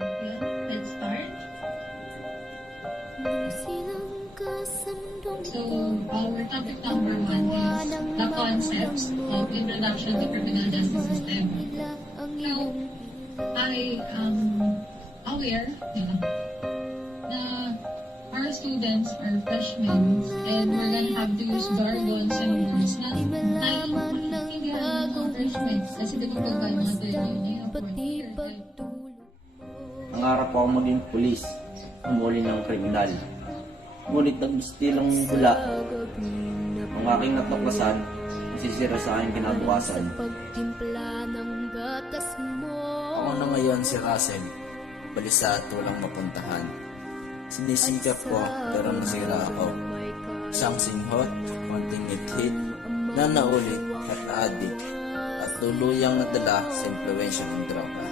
Yeah, let's start. So, our topic number one is the concepts of introduction to criminal justice system. Now, I am aware na our students are freshmen and we're gonna have to use jargons and words na naiintindihan ng mga freshmen kasi di ba pag mga tayo niya Nangarap ako maging pulis, umuli ng kriminal. Ngunit nagbistilang bula ang aking natuklasan, masisira sa aking kinabukasan. Ako na ngayon si Russell, balisa at walang mapuntahan. Sinisikap ko pero nasira ako. Siyang singhot, konting hit-hit, na naulit at adik, at tuluyang nadala sa impluensya ng droga.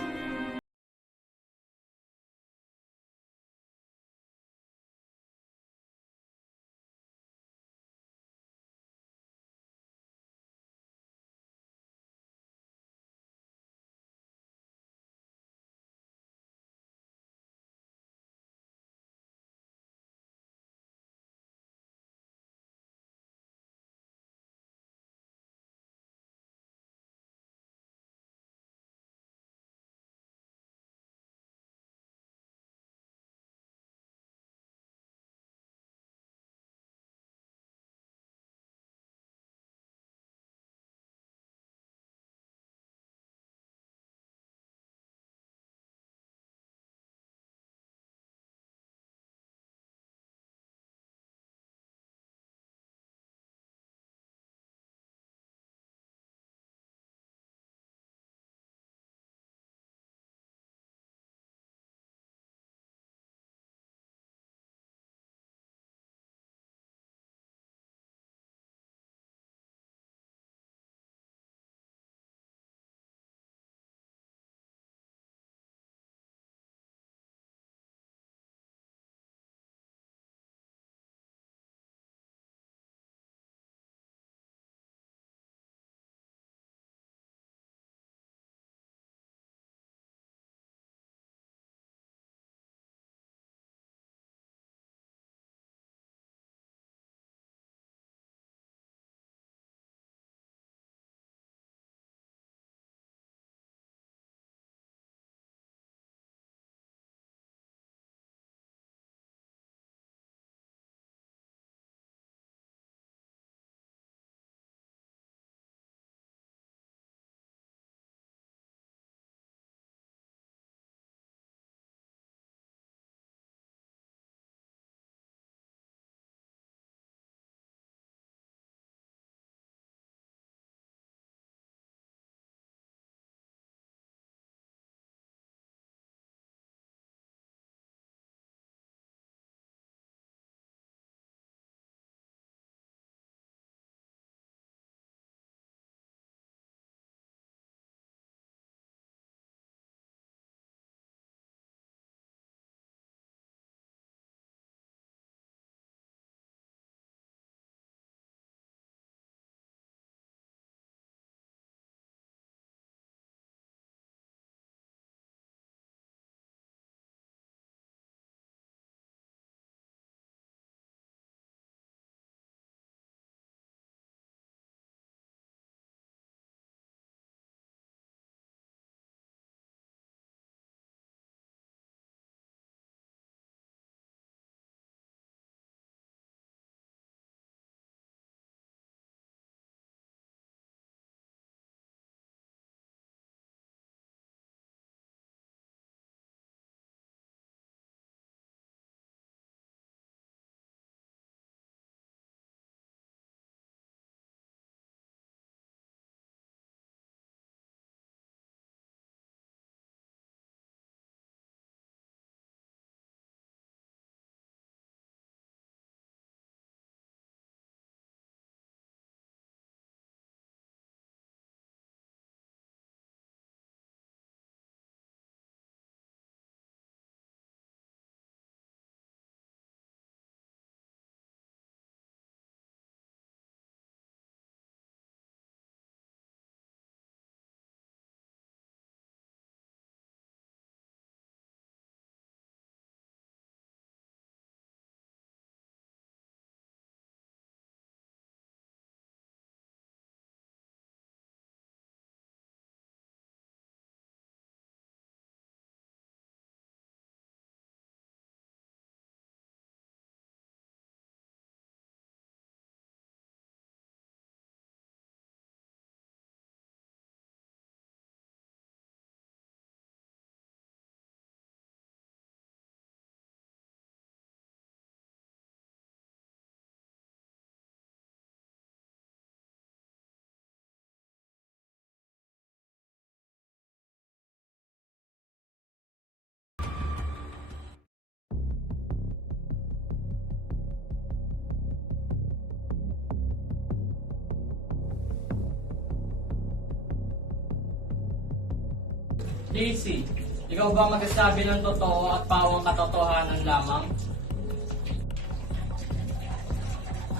JC, ikaw ba magsasabi ng totoo at pawang katotohanan lamang?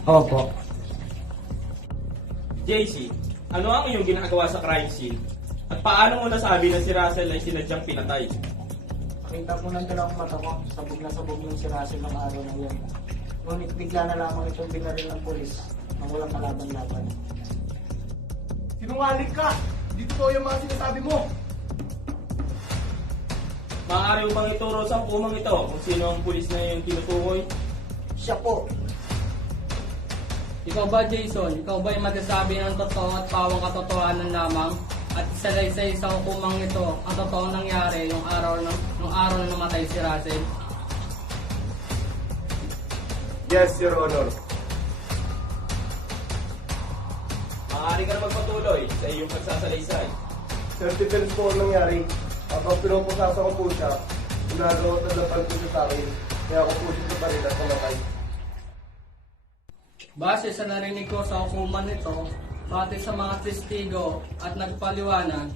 Opo. JC, ano ang iyong ginagawa sa crime scene? At paano mo nasabi na si Russell ay sinadyang pinatay? Nakita ko ng dalawang mata ko, sabog yung si Russell ng araw na yun. Ngunit bigla na lamang itong binaril ng polis nang walang kalaban-laban. Sinungaling ka! Dito to yung mga sinasabi mo! Maaari mo bang ituro sa kumang ito kung sino ang pulis na iyong tinutukoy? Siya po. Ikaw ba, Jason? Ikaw ba ay magsasabi ng totoo at pawang katotohanan lamang? At isa sa hukumang ito, ang totoong nangyari nung araw na namatay si Russell? Yes, Your Honor. Maaari ka na magpatuloy sa iyong pagsasalaysay. Self-defense po ang nangyari. Habang pinupusasan ko po siya, ginagawa at nalapan po siya sa akin. Kaya ako po siya sa baril at namatay. Base sa narinig ko sa hukuman nito, pati sa mga testigo at nagpaliwanag,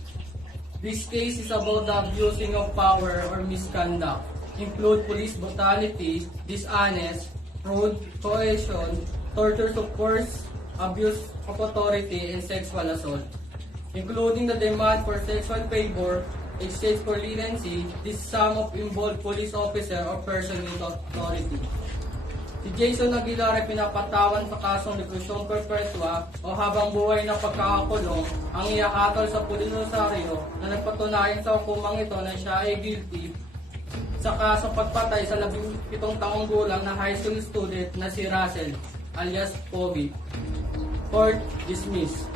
this case is about the abusing of power or misconduct. Include police brutality, dishonest, rude, coercion, torture of force, abuse of authority, and sexual assault. Including the demand for sexual favor, exchange for leniency, this sum of involved police officer or person with authority. Si Jason Aguilar ay pinapatawan sa kasong negosyon perpetua o habang buhay na pagkakakulong ang iakatol sa Pulis Rosario na nagpatunayan sa hukumang ito na siya ay guilty sa kasong pagpatay sa 17 taong gulang na high school student na si Russell alias Pogi. Court dismissed.